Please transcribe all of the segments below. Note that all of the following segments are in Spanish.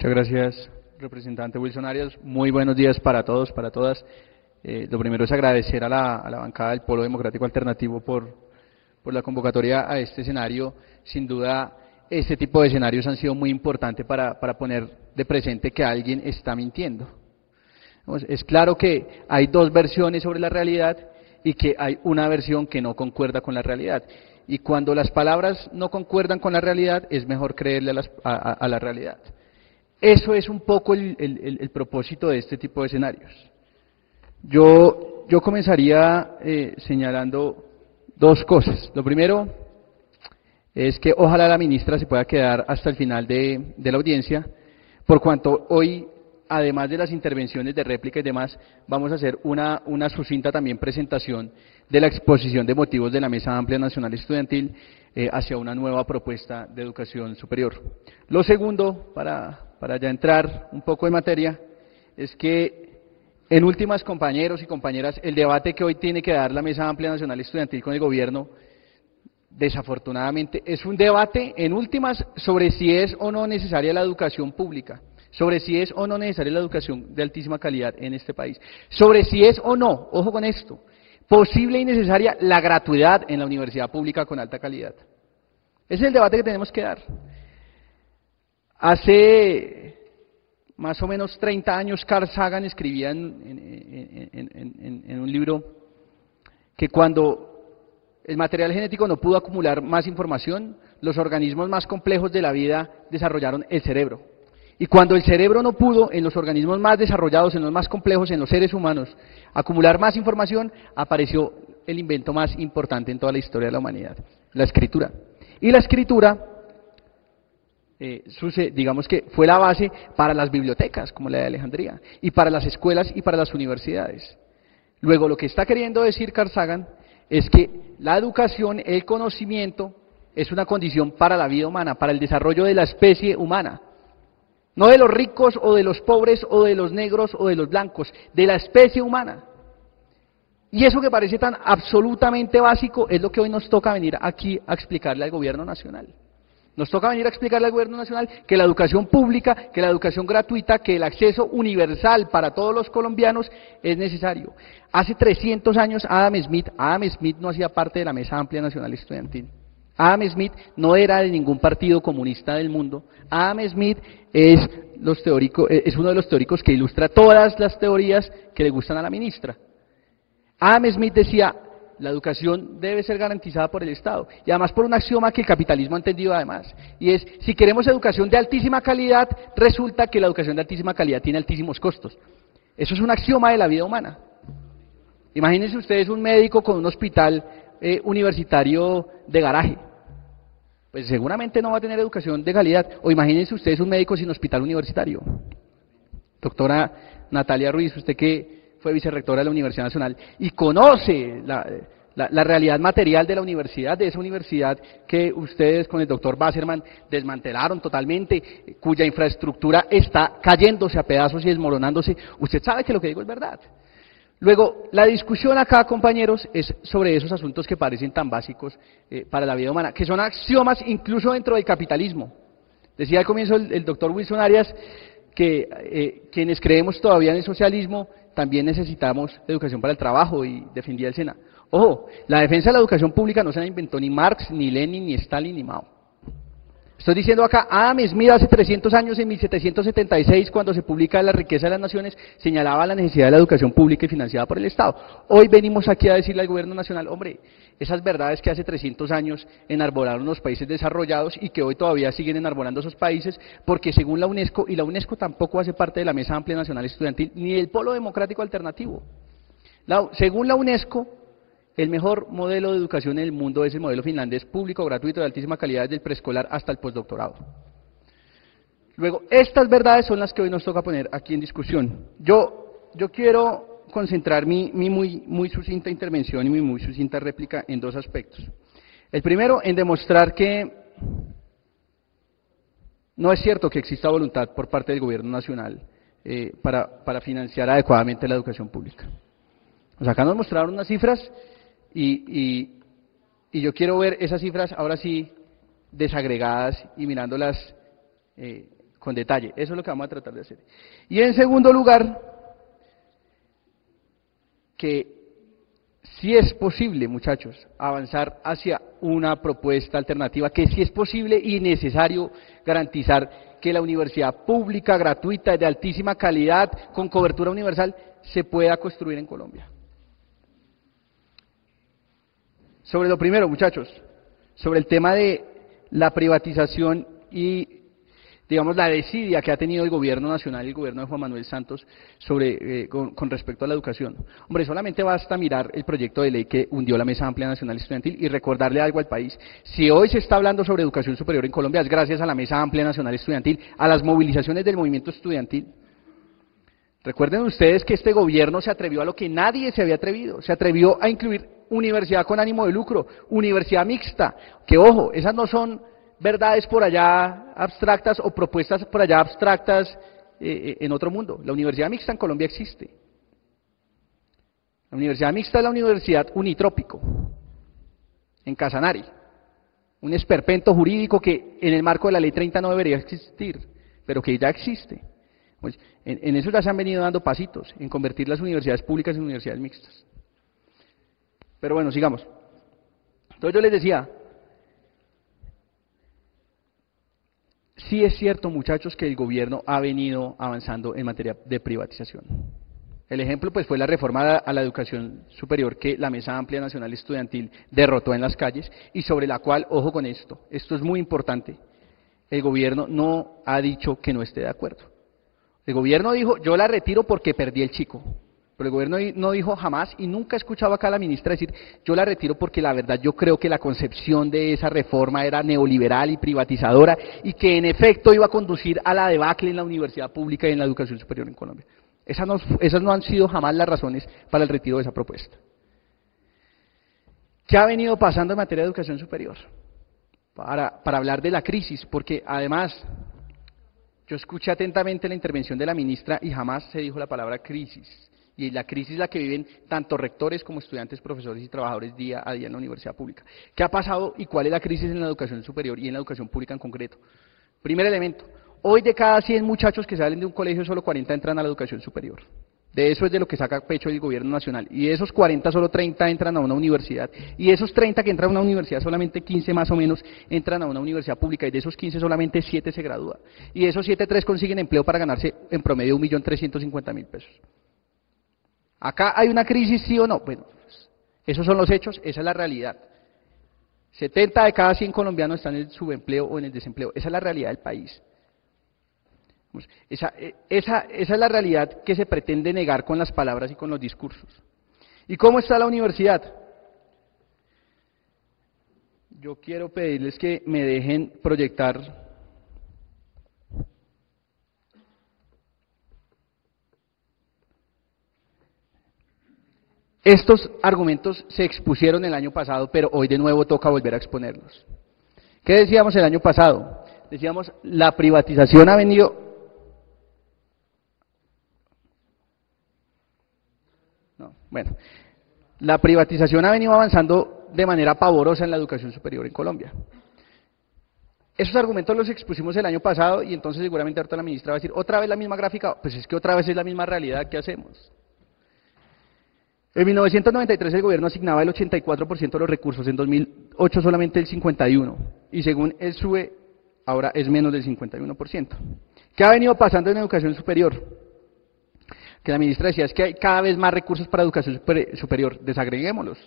Muchas gracias, representante Wilson Arias. Muy buenos días para todos, para todas. Lo primero es agradecer a la bancada del Polo Democrático Alternativo por la convocatoria a este escenario. Sin duda, este tipo de escenarios han sido muy importantes para poner de presente que alguien está mintiendo. Es claro que hay dos versiones sobre la realidad y que hay una versión que no concuerda con la realidad. Y cuando las palabras no concuerdan con la realidad, es mejor creerle a la realidad. Eso es un poco el propósito de este tipo de escenarios. Yo comenzaría señalando dos cosas. Lo primero es que ojalá la ministra se pueda quedar hasta el final de la audiencia, por cuanto hoy, además de las intervenciones de réplica y demás, vamos a hacer una sucinta también presentación de la exposición de motivos de la Mesa Amplia Nacional Estudiantil hacia una nueva propuesta de educación superior. Lo segundo, para ya entrar un poco en materia, es que en últimas, compañeros y compañeras, el debate que hoy tiene que dar la Mesa Amplia Nacional Estudiantil con el gobierno, desafortunadamente, es un debate en últimas sobre si es o no necesaria la educación pública, sobre si es o no necesaria la educación de altísima calidad en este país, sobre si es o no, ojo con esto, posible y necesaria la gratuidad en la universidad pública con alta calidad. Ese es el debate que tenemos que dar. Hace más o menos 30 años Carl Sagan escribía en un libro que cuando el material genético no pudo acumular más información, los organismos más complejos de la vida desarrollaron el cerebro. Y cuando el cerebro no pudo, en los organismos más desarrollados, en los más complejos, en los seres humanos, acumular más información, apareció el invento más importante en toda la historia de la humanidad, la escritura. Y la escritura, digamos que fue la base para las bibliotecas, como la de Alejandría, y para las escuelas y para las universidades. Luego, lo que está queriendo decir Carl Sagan es que la educación, el conocimiento, es una condición para la vida humana, para el desarrollo de la especie humana. No de los ricos o de los pobres o de los negros o de los blancos, de la especie humana. Y eso que parece tan absolutamente básico es lo que hoy nos toca venir aquí a explicarle al gobierno nacional. Nos toca venir a explicarle al gobierno nacional que la educación pública, que la educación gratuita, que el acceso universal para todos los colombianos es necesario. Hace 300 años Adam Smith no hacía parte de la Mesa Amplia Nacional Estudiantil. Adam Smith no era de ningún partido comunista del mundo. Adam Smith es uno de los teóricos que ilustra todas las teorías que le gustan a la ministra. Adam Smith decía, la educación debe ser garantizada por el Estado, y además por un axioma que el capitalismo ha entendido además, y es, si queremos educación de altísima calidad, resulta que la educación de altísima calidad tiene altísimos costos. Eso es un axioma de la vida humana. Imagínense ustedes un médico con un hospital universitario de garaje, pues seguramente no va a tener educación de calidad. O imagínense ustedes un médico sin hospital universitario. Doctora Natalia Ruiz, usted que fue vicerrectora de la Universidad Nacional y conoce la realidad material de la universidad, de esa universidad que ustedes con el doctor Wasserman desmantelaron totalmente, cuya infraestructura está cayéndose a pedazos y desmoronándose. Usted sabe que lo que digo es verdad. Luego, la discusión acá, compañeros, es sobre esos asuntos que parecen tan básicos para la vida humana, que son axiomas incluso dentro del capitalismo. Decía al comienzo el doctor Wilson Arias que quienes creemos todavía en el socialismo también necesitamos educación para el trabajo, y defendía el SENA. Ojo, la defensa de la educación pública no se la inventó ni Marx, ni Lenin, ni Stalin, ni Mao. Estoy diciendo acá, Adam Smith hace 300 años, en 1776, cuando se publica La riqueza de las naciones, señalaba la necesidad de la educación pública y financiada por el Estado. Hoy venimos aquí a decirle al gobierno nacional, hombre, esas verdades que hace 300 años enarbolaron los países desarrollados y que hoy todavía siguen enarbolando esos países, porque según la UNESCO, y la UNESCO tampoco hace parte de la Mesa Amplia Nacional Estudiantil, ni del Polo Democrático Alternativo. Según la UNESCO, el mejor modelo de educación en el mundo es el modelo finlandés, público, gratuito, de altísima calidad, desde el preescolar hasta el postdoctorado. Luego, estas verdades son las que hoy nos toca poner aquí en discusión. Yo quiero concentrar mi muy sucinta intervención y mi muy sucinta réplica en dos aspectos. El primero, en demostrar que no es cierto que exista voluntad por parte del gobierno nacional para financiar adecuadamente la educación pública. O sea, acá nos mostraron unas cifras y yo quiero ver esas cifras ahora sí desagregadas y mirándolas con detalle. Eso es lo que vamos a tratar de hacer. Y en segundo lugar, que sí es posible, muchachos, avanzar hacia una propuesta alternativa, que sí es posible y necesario garantizar que la universidad pública, gratuita, de altísima calidad, con cobertura universal, se pueda construir en Colombia. Sobre lo primero, muchachos, sobre el tema de la privatización y, digamos, la desidia que ha tenido el gobierno nacional y el gobierno de Juan Manuel Santos con respecto a la educación. Hombre, solamente basta mirar el proyecto de ley que hundió la Mesa Amplia Nacional Estudiantil y recordarle algo al país. Si hoy se está hablando sobre educación superior en Colombia es gracias a la Mesa Amplia Nacional Estudiantil, a las movilizaciones del movimiento estudiantil. Recuerden ustedes que este gobierno se atrevió a lo que nadie se había atrevido, se atrevió a incluir universidad con ánimo de lucro, universidad mixta, que ojo, esas no son verdades por allá abstractas o propuestas por allá abstractas en otro mundo. La universidad mixta en Colombia existe. La universidad mixta es la Universidad Unitrópico, en Casanare, un esperpento jurídico que en el marco de la Ley 30 no debería existir, pero que ya existe. Pues, en eso ya se han venido dando pasitos, en convertir las universidades públicas en universidades mixtas. Pero bueno, sigamos. Entonces yo les decía, sí es cierto, muchachos, que el gobierno ha venido avanzando en materia de privatización. El ejemplo pues fue la reforma a la educación superior que la Mesa Amplia Nacional Estudiantil derrotó en las calles y sobre la cual, ojo con esto es muy importante, el gobierno no ha dicho que no esté de acuerdo. El gobierno dijo, yo la retiro porque perdí el chico, pero el gobierno no dijo jamás, y nunca he escuchado acá a la ministra decir, yo la retiro porque la verdad yo creo que la concepción de esa reforma era neoliberal y privatizadora, y que en efecto iba a conducir a la debacle en la universidad pública y en la educación superior en Colombia. Esas no han sido jamás las razones para el retiro de esa propuesta. ¿Qué ha venido pasando en materia de educación superior? Para hablar de la crisis, porque además yo escuché atentamente la intervención de la ministra y jamás se dijo la palabra crisis. Y la crisis es la que viven tanto rectores como estudiantes, profesores y trabajadores día a día en la universidad pública. ¿Qué ha pasado y cuál es la crisis en la educación superior y en la educación pública en concreto? Primer elemento, hoy de cada 100 muchachos que salen de un colegio, solo 40 entran a la educación superior. De eso es de lo que saca pecho el gobierno nacional. Y de esos 40, solo 30 entran a una universidad. Y de esos 30 que entran a una universidad, solamente 15 más o menos entran a una universidad pública. Y de esos 15, solamente 7 se gradúan. Y de esos 7, 3 consiguen empleo para ganarse en promedio 1.350.000 pesos. ¿Acá hay una crisis, sí o no? Bueno, esos son los hechos, esa es la realidad. 70 de cada 100 colombianos están en el subempleo o en el desempleo. Esa es la realidad del país. Esa es la realidad que se pretende negar con las palabras y con los discursos. ¿Y cómo está la universidad? Yo quiero pedirles que me dejen proyectar estos argumentos. Se expusieron el año pasado, pero hoy de nuevo toca volver a exponerlos. ¿Qué decíamos el año pasado? Decíamos, la privatización ha venido... Bueno, la privatización ha venido avanzando de manera pavorosa en la educación superior en Colombia. Esos argumentos los expusimos el año pasado y entonces seguramente ahorita la ministra va a decir, ¿otra vez la misma gráfica? Pues es que otra vez es la misma realidad, ¿qué hacemos? En 1993 el gobierno asignaba el 84% de los recursos, en 2008 solamente el 51%, y según el SUE ahora es menos del 51%. ¿Qué ha venido pasando en educación superior? Que la ministra decía, es que hay cada vez más recursos para educación superior, desagreguémoslos.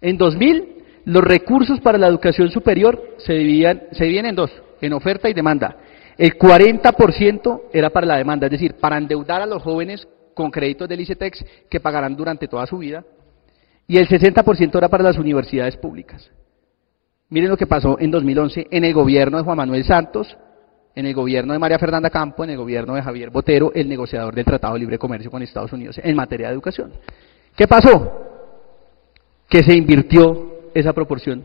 En 2000, los recursos para la educación superior se dividían en dos, en oferta y demanda. El 40% era para la demanda, es decir, para endeudar a los jóvenes con créditos del ICETEX que pagarán durante toda su vida, y el 60% era para las universidades públicas. Miren lo que pasó en 2011 en el gobierno de Juan Manuel Santos, en el gobierno de María Fernanda Campo, en el gobierno de Javier Botero, el negociador del Tratado de Libre Comercio con Estados Unidos en materia de educación. ¿Qué pasó? Que se invirtió esa proporción.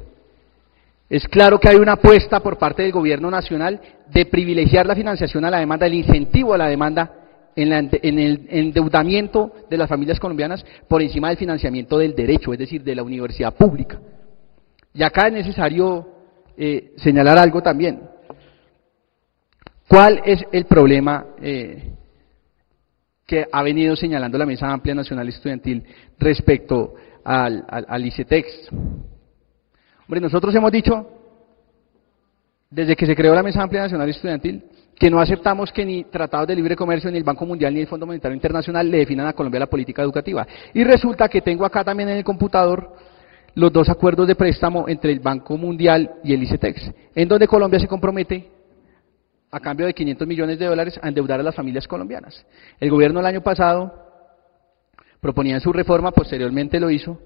Es claro que hay una apuesta por parte del gobierno nacional de privilegiar la financiación a la demanda, el incentivo a la demanda en el endeudamiento de las familias colombianas por encima del financiamiento del derecho, es decir, de la universidad pública. Y acá es necesario señalar algo también. ¿Cuál es el problema que ha venido señalando la Mesa Amplia Nacional Estudiantil respecto al ICETEX? Hombre, nosotros hemos dicho, desde que se creó la Mesa Amplia Nacional Estudiantil, que no aceptamos que ni tratados de libre comercio, ni el Banco Mundial, ni el Fondo Monetario Internacional le definan a Colombia la política educativa. Y resulta que tengo acá también en el computador los dos acuerdos de préstamo entre el Banco Mundial y el ICETEX, en donde Colombia se compromete, a cambio de $500 millones, a endeudar a las familias colombianas. El gobierno el año pasado proponía en su reforma, posteriormente lo hizo,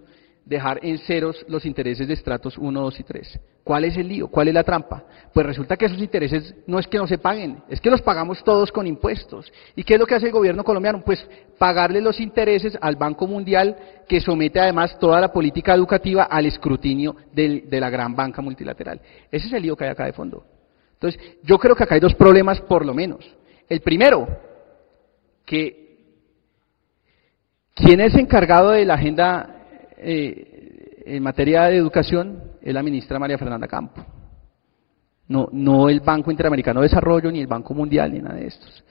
dejar en ceros los intereses de estratos 1, 2 y 3. ¿Cuál es el lío? ¿Cuál es la trampa? Pues resulta que esos intereses no es que no se paguen, es que los pagamos todos con impuestos. ¿Y qué es lo que hace el gobierno colombiano? Pues pagarle los intereses al Banco Mundial, que somete además toda la política educativa al escrutinio de la gran banca multilateral. Ese es el lío que hay acá de fondo. Entonces, yo creo que acá hay dos problemas por lo menos. El primero, que quien es encargado de la agenda en materia de educación es la ministra María Fernanda Campo, no el Banco Interamericano de Desarrollo, ni el Banco Mundial, ni nada de estos.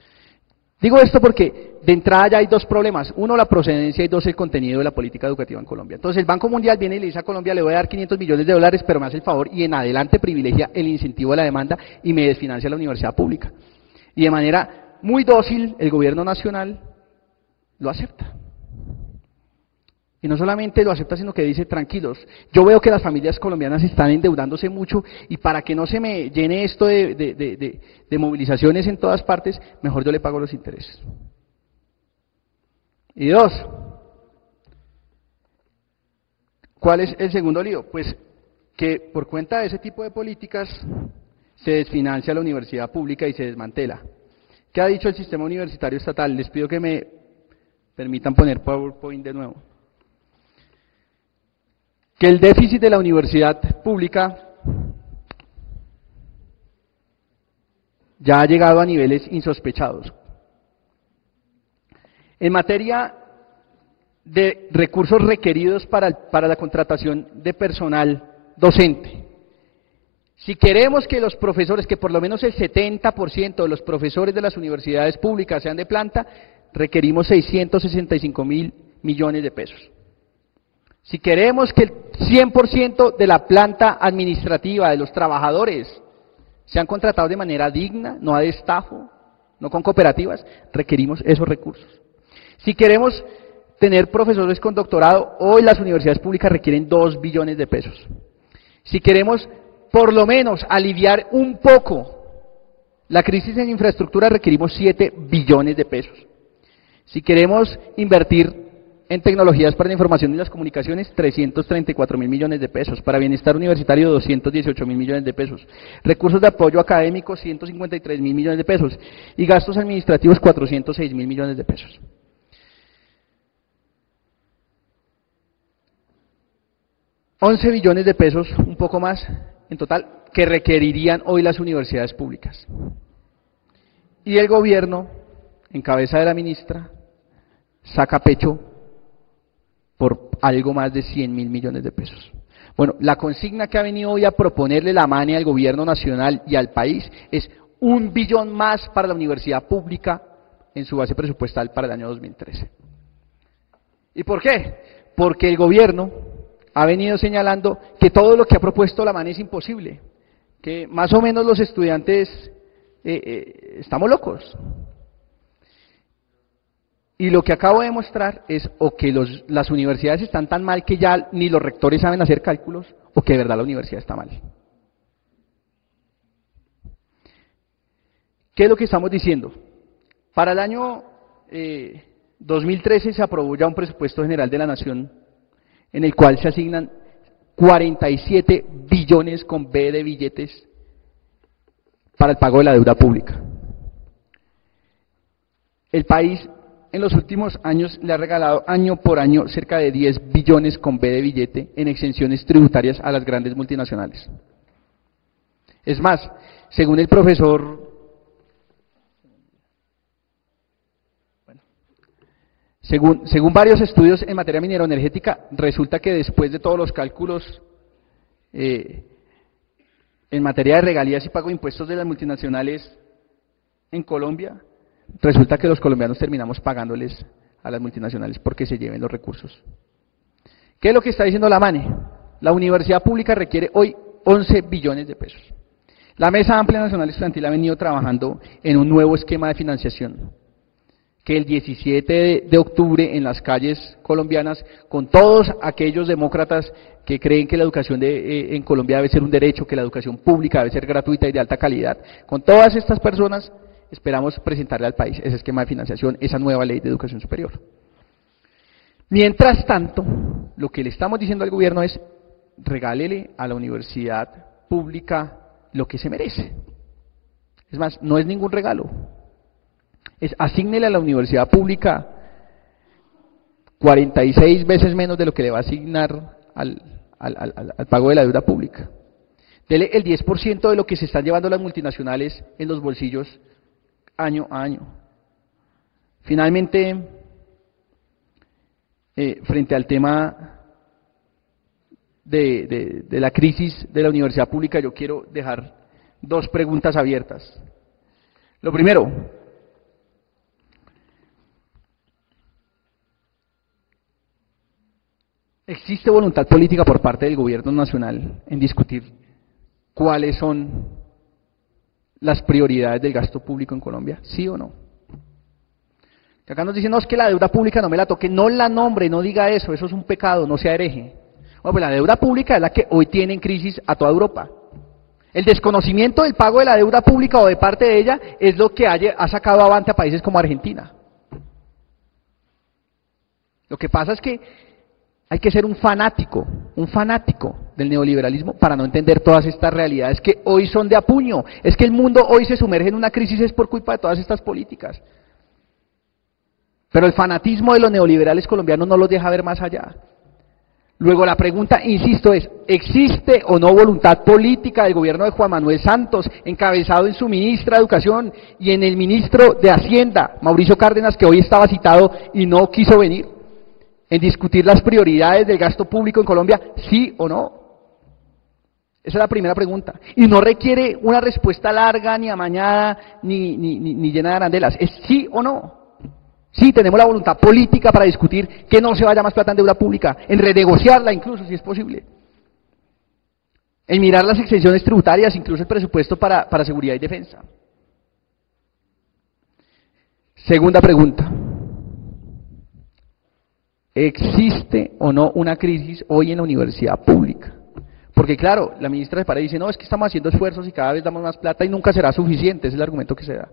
Digo esto porque de entrada ya hay dos problemas: uno, la procedencia, y dos, el contenido de la política educativa en Colombia. Entonces el Banco Mundial viene y le dice a Colombia: le voy a dar $500 millones, pero me hace el favor y en adelante privilegia el incentivo de la demanda y me desfinancia la universidad pública. Y de manera muy dócil el gobierno nacional lo acepta. Y no solamente lo acepta, sino que dice: tranquilos, yo veo que las familias colombianas están endeudándose mucho y para que no se me llene esto de movilizaciones en todas partes, mejor yo le pago los intereses. Y dos, ¿cuál es el segundo lío? Pues que por cuenta de ese tipo de políticas se desfinancia la universidad pública y se desmantela. ¿Qué ha dicho el sistema universitario estatal? Les pido que me permitan poner PowerPoint de nuevo. Que el déficit de la universidad pública ya ha llegado a niveles insospechados. En materia de recursos requeridos para la contratación de personal docente, si queremos que los profesores, que por lo menos el 70% de los profesores de las universidades públicas sean de planta, requerimos 665 mil millones de pesos. Si queremos que el 100% de la planta administrativa, de los trabajadores, sean contratados de manera digna, no a destajo, no con cooperativas, requerimos esos recursos. Si queremos tener profesores con doctorado, hoy las universidades públicas requieren 2 billones de pesos. Si queremos por lo menos aliviar un poco la crisis en infraestructura, requerimos 7 billones de pesos. Si queremos invertir en tecnologías para la información y las comunicaciones, 334 mil millones de pesos. Para bienestar universitario, 218 mil millones de pesos. Recursos de apoyo académico, 153 mil millones de pesos. Y gastos administrativos, 406 mil millones de pesos. $11 billones de pesos, un poco más, en total, que requerirían hoy las universidades públicas. Y el gobierno, en cabeza de la ministra, saca pecho por algo más de 100 mil millones de pesos. Bueno, la consigna que ha venido hoy a proponerle la mane al gobierno nacional y al país es 1 billón más para la universidad pública en su base presupuestal para el año 2013. ¿Y por qué? Porque el gobierno ha venido señalando que todo lo que ha propuesto la mane es imposible, que más o menos los estudiantes estamos locos. Y lo que acabo de mostrar es o que las universidades están tan mal que ya ni los rectores saben hacer cálculos, o que de verdad la universidad está mal. ¿Qué es lo que estamos diciendo? Para el año 2013 se aprobó ya un presupuesto general de la Nación en el cual se asignan 47 billones con B de billetes para el pago de la deuda pública. El país en los últimos años le ha regalado año por año cerca de 10 billones con B de billete en exenciones tributarias a las grandes multinacionales. Es más, según el profesor, según varios estudios en materia minero-energética, resulta que después de todos los cálculos en materia de regalías y pago de impuestos de las multinacionales, en Colombia, resulta que los colombianos terminamos pagándoles a las multinacionales porque se lleven los recursos. ¿Qué es lo que está diciendo la MANE? La universidad pública requiere hoy 11 billones de pesos. La Mesa Amplia Nacional Estudiantil ha venido trabajando en un nuevo esquema de financiación, que el 17 de octubre en las calles colombianas, con todos aquellos demócratas que creen que la educación en Colombia debe ser un derecho, que la educación pública debe ser gratuita y de alta calidad, con todas estas personas esperamos presentarle al país ese esquema de financiación, esa nueva ley de educación superior. Mientras tanto, lo que le estamos diciendo al gobierno es, regálele a la universidad pública lo que se merece. Es más, no es ningún regalo, es asígnele a la universidad pública 46 veces menos de lo que le va a asignar al pago de la deuda pública. Dele el 10% de lo que se están llevando las multinacionales en los bolsillos año a año. Finalmente, frente al tema de la crisis de la universidad pública, yo quiero dejar dos preguntas abiertas. Lo primero, ¿existe voluntad política por parte del gobierno nacional en discutir cuáles son las prioridades del gasto público en Colombia? ¿Sí o no? Que acá nos dicen, no, es que la deuda pública no me la toque, no la nombre, no diga eso es un pecado, no sea hereje. Bueno, pues la deuda pública es la que hoy tiene en crisis a toda Europa. El desconocimiento del pago de la deuda pública o de parte de ella es lo que ha sacado avante a países como Argentina. Lo que pasa es que hay que ser un fanático del neoliberalismo para no entender todas estas realidades que hoy son de apuño. Es que el mundo hoy se sumerge en una crisis es por culpa de todas estas políticas. Pero el fanatismo de los neoliberales colombianos no los deja ver más allá. Luego la pregunta, insisto, es, ¿existe o no voluntad política del gobierno de Juan Manuel Santos, encabezado en su ministra de Educación y en el ministro de Hacienda, Mauricio Cárdenas, que hoy estaba citado y no quiso venir, en discutir las prioridades del gasto público en Colombia, sí o no? Esa es la primera pregunta. Y no requiere una respuesta larga, ni amañada, ni llena de arandelas. Es sí o no. Sí, tenemos la voluntad política para discutir que no se vaya más plata en deuda pública, en renegociarla incluso, si es posible. En mirar las exenciones tributarias, incluso el presupuesto para seguridad y defensa. Segunda pregunta. ¿Existe o no una crisis hoy en la universidad pública? Porque claro, la ministra de Paré dice, no, es que estamos haciendo esfuerzos y cada vez damos más plata y nunca será suficiente, ese es el argumento que se da.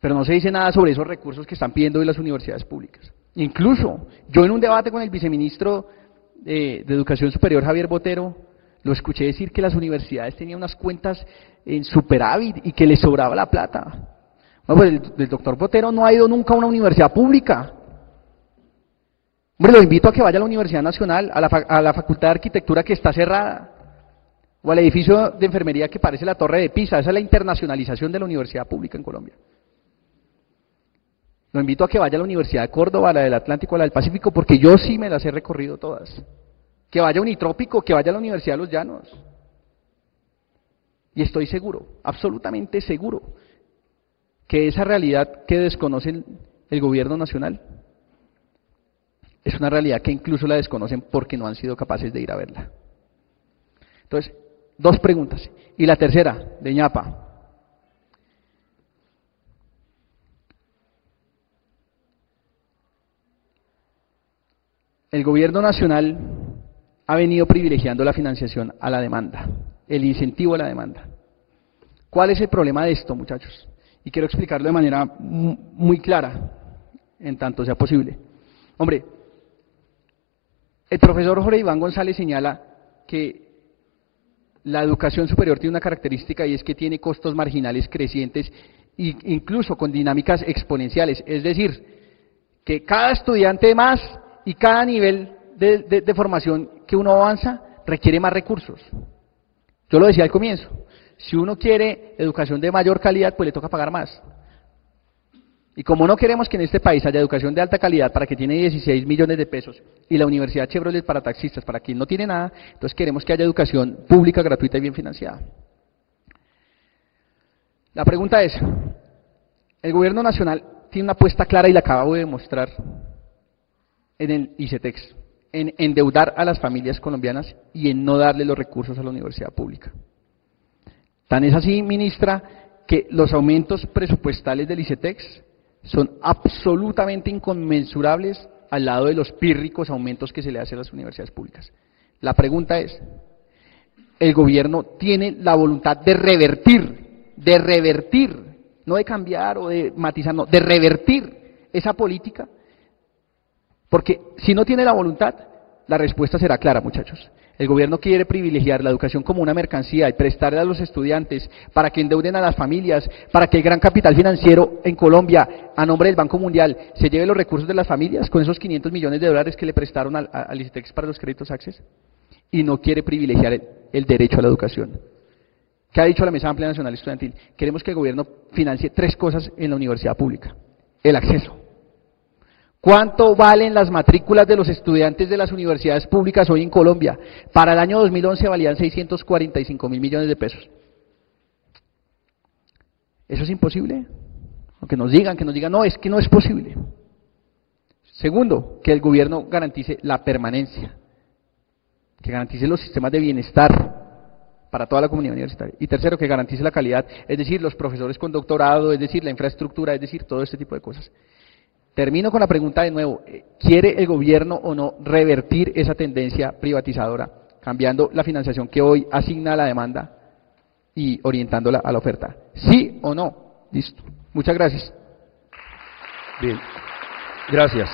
Pero no se dice nada sobre esos recursos que están pidiendo hoy las universidades públicas. Incluso, yo en un debate con el viceministro de Educación Superior, Javier Botero, lo escuché decir que las universidades tenían unas cuentas en superávit y que les sobraba la plata. Bueno, pues el doctor Botero no ha ido nunca a una universidad pública. Hombre, lo invito a que vaya a la Universidad Nacional, a la Facultad de Arquitectura que está cerrada, o al edificio de enfermería que parece la Torre de Pisa. Esa es la internacionalización de la universidad pública en Colombia. Lo invito a que vaya a la Universidad de Córdoba, a la del Atlántico, a la del Pacífico, porque yo sí me las he recorrido todas. Que vaya a Unitrópico, que vaya a la Universidad de los Llanos. Y estoy seguro, absolutamente seguro, que esa realidad que desconoce el gobierno nacional es una realidad que incluso la desconocen porque no han sido capaces de ir a verla. Entonces, dos preguntas. Y la tercera, de ñapa. El gobierno nacional ha venido privilegiando la financiación a la demanda, el incentivo a la demanda. ¿Cuál es el problema de esto, muchachos? Y quiero explicarlo de manera muy clara, en tanto sea posible. Hombre, el profesor Jorge Iván González señala que la educación superior tiene una característica y es que tiene costos marginales crecientes e incluso con dinámicas exponenciales, es decir, que cada estudiante más y cada nivel de formación que uno avanza requiere más recursos. Yo lo decía al comienzo, si uno quiere educación de mayor calidad, pues le toca pagar más. Y como no queremos que en este país haya educación de alta calidad para quien tiene 16 millones de pesos y la Universidad Chevrolet para taxistas para quien no tiene nada, entonces queremos que haya educación pública, gratuita y bien financiada. La pregunta es, el gobierno nacional tiene una apuesta clara y la acabo de demostrar en el ICETEX, en endeudar a las familias colombianas y en no darle los recursos a la universidad pública. Tan es así, ministra, que los aumentos presupuestales del ICETEX son absolutamente inconmensurables al lado de los pírricos aumentos que se le hacen a las universidades públicas. La pregunta es, ¿el gobierno tiene la voluntad de revertir, no de cambiar o de matizar, no, de revertir esa política? Porque si no tiene la voluntad, la respuesta será clara, muchachos. El gobierno quiere privilegiar la educación como una mercancía y prestarle a los estudiantes para que endeuden a las familias, para que el gran capital financiero en Colombia, a nombre del Banco Mundial, se lleve los recursos de las familias con esos 500 millones de dólares que le prestaron al ICETEX para los créditos Access, y no quiere privilegiar el derecho a la educación. ¿Qué ha dicho la Mesa Amplia Nacional Estudiantil? Queremos que el gobierno financie 3 cosas en la universidad pública. El acceso. ¿Cuánto valen las matrículas de los estudiantes de las universidades públicas hoy en Colombia? Para el año 2011 valían 645.000 millones de pesos. ¿Eso es imposible? O que nos digan, no, es que no es posible. Segundo, que el gobierno garantice la permanencia, que garantice los sistemas de bienestar para toda la comunidad universitaria. Y tercero, que garantice la calidad, es decir, los profesores con doctorado, es decir, la infraestructura, es decir, todo este tipo de cosas. Termino con la pregunta de nuevo, ¿quiere el gobierno o no revertir esa tendencia privatizadora, cambiando la financiación que hoy asigna a la demanda y orientándola a la oferta? ¿Sí o no? Listo. Muchas gracias. Bien, gracias.